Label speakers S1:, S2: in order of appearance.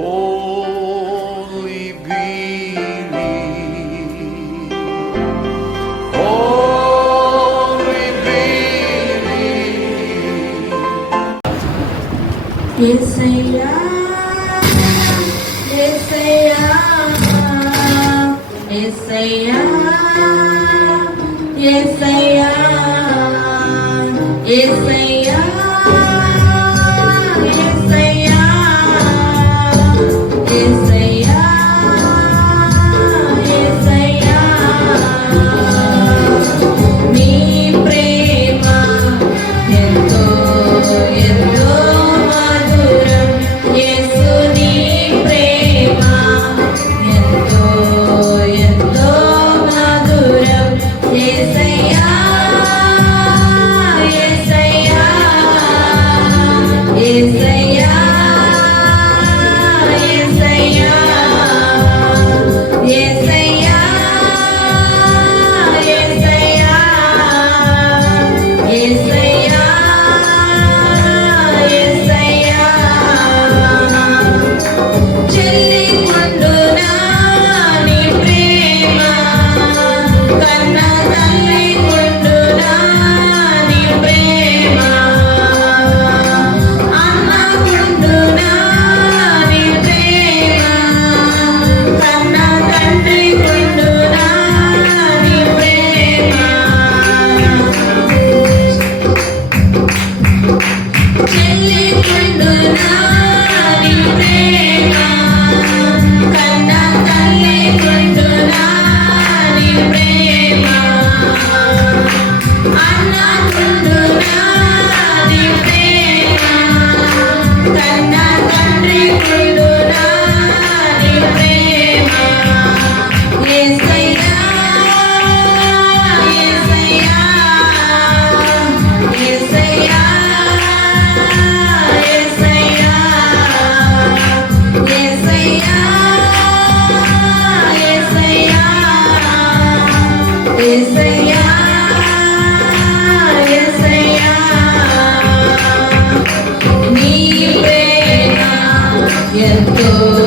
S1: Only believe. Only believe.
S2: Yesaya, Yesaya, Yesaya, Yesaya, Yesaya. ఎంతో